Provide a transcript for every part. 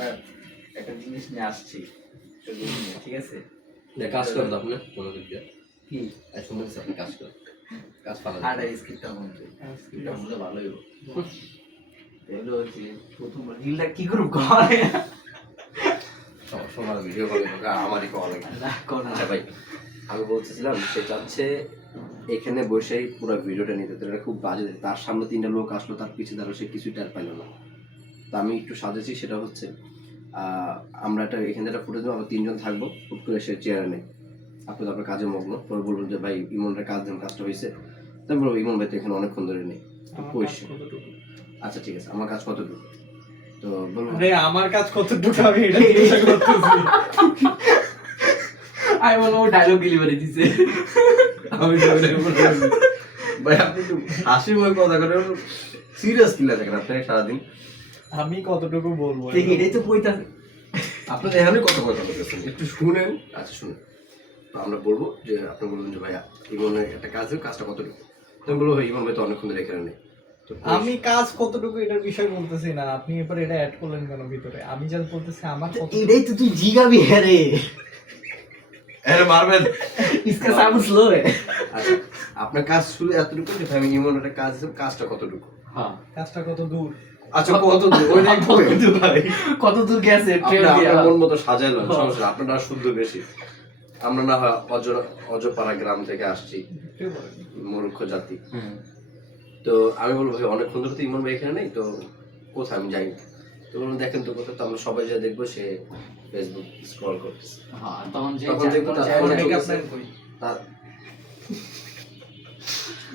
আমরা একটা জিনিস নিয়ে আসছি, ঠিক আছে? কাজ করেন আপনি কোনো দিক দিয়ে কি শুনতেছি আপনি কাজ করেন, কাজ পালান আর স্ক্রিপ্টটা বলতে স্ক্রিপ্টটা বললে ভালোই হবে। এগুলো হচ্ছে প্রথম রিলটা কি করে করে সবার ভিডিও কল আমারই কল লাগে। আচ্ছা ভাই, আমি বলতেছিলাম সে চাচ্ছে এখানে বসেই পুরো ভিডিওটা নিতে, তো এটা খুব বাজে। তার সামনে 3টা লোক আসলো, তার পিছে দাঁড়ালো, সে কিছুই টের পাইল না। তো আমি একটু সাজেছি, সেটা হচ্ছে আমরা একটা এখানে একটা ফুটেজ দেবো, আমরা 3জন থাকবো, হুট করে সে চেয়ারে নেই, আপনি তো আপনার কাজে মগ্ন, পরে বলবেন যে ভাই ইমনের কাজ দেন, কাজটা হয়েছে। তাই বলবো ইমন ভাই তো এখানে অনেকক্ষণ ধরে নেই, তো কইছে আচ্ছা ঠিক আছে আমার কাজ কতটুকু, তো বলবো আমার কাজ কতটুকু আমি এটা জিজ্ঞাসা করতেছি। আমি বলবো ডায়লগ ডেলিভারি দিছে। আমি ভাই আপনি একটু হাসি মুখে কথা করে, সিরিয়াস কিলা থাকেন আপনি সারাদিন। আমি কতটুকু বলবো এটাই তো বইতাছে। আপনাদের এখানে কত কথা বলতেছেন, একটু শুনেন। আচ্ছা শুনেন, তো আমরা বলবো যে আপনি বলবেন যে ভাইয়া ইমনের একটা কাজ, কাজটা কতটুকু, তুমি বলবো ভাই ইমন ভাই তো অনেকক্ষণ ধরে এখানে নেই। আমি কাজ কতটুকু এটার বিষয় বলতেছি না, আপনি এবার এটা অ্যাড করলেন কেন ভিতরে? আমি যা বলতেছি আমার এটাই তো তুই জিগাবি হ্যারে আরে মারবেন इसका साउंड स्लो है। আচ্ছা আপনার কাজ শুরু এতটুকু যে আমি ইমন একটা কাজ, কাজটা কতটুকু, হ্যাঁ কাজটা কত দূর? আচ্ছা কত দূর ওই ভাই কত দূর গেছে ট্রেন দিয়ে? আপনার মন মতো সাজাইলাম, সমস্যা আপনারা শুদ্ধ বেশি, আমরা না হয় অজপাড়া গ্রাম থেকে আসছি, মূর্খ জাতি। তো আমি বলবো ভাই অনেকক্ষণ ধরে তো ইমন ভাই এখানে নেই, তো কোথায় আমি যাই, তো বলুন দেখেন তো কোথায়, তো আমরা সবাই যা দেখবো সে ফেসবুক স্ক্রল করতেছে, হ্যাঁ তখন যে তখন দেখবো তার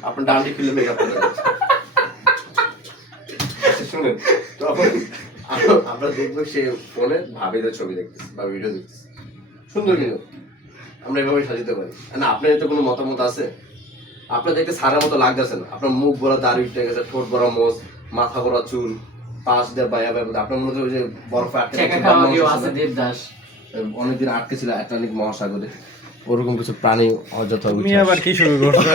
আপনার ডান্ডি ফিল্মে মেকআপ করে শুনেন, তখন আমরা দেখবো সে ফোনে ভাবিদের ছবি দেখতেছে বা ভিডিও দেখতেছে, সুন্দর কিন্তু আমরা এভাবে সাজিতে পারি না। আপনার তো কোনো মতামত আছে? আপনার দেখতে সারার মতো লাগতেছে না, আপনার মুখ ভরা দাড়ি উঠে গেছে, ঠোঁট ভরা মোজ, মাথা ভরা চুল, পাশ দিয়ে বাইয়া বাইয়া, আপনার মনে হয় যে বরফ আটকে দেবদাস অনেকদিন আটকে ছিল অ্যাটলান্টিক মহাসাগরে, ওরকম কিছু প্রাণী অযথা তুমি আবার কি শুরু করছো?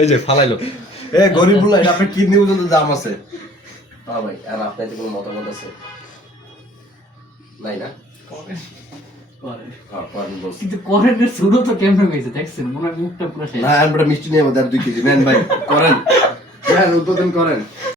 এই যে ফালাইলো গরিব বললো, এটা আপনার কিডনি পর্যন্ত দাম আছে। হ্যাঁ ভাই, আর আপনার কোনো মতামত আছে? নাই না কিন্তু করেনের শুরু তো কেমন হয়েছে দেখছেন, মনে হয় মুখটা পুরো শেষ। না, আমরা মিষ্টি নিয়ে আমাদের 2 কেজি নেন ভাই, করেন উদ্বোধন করেন।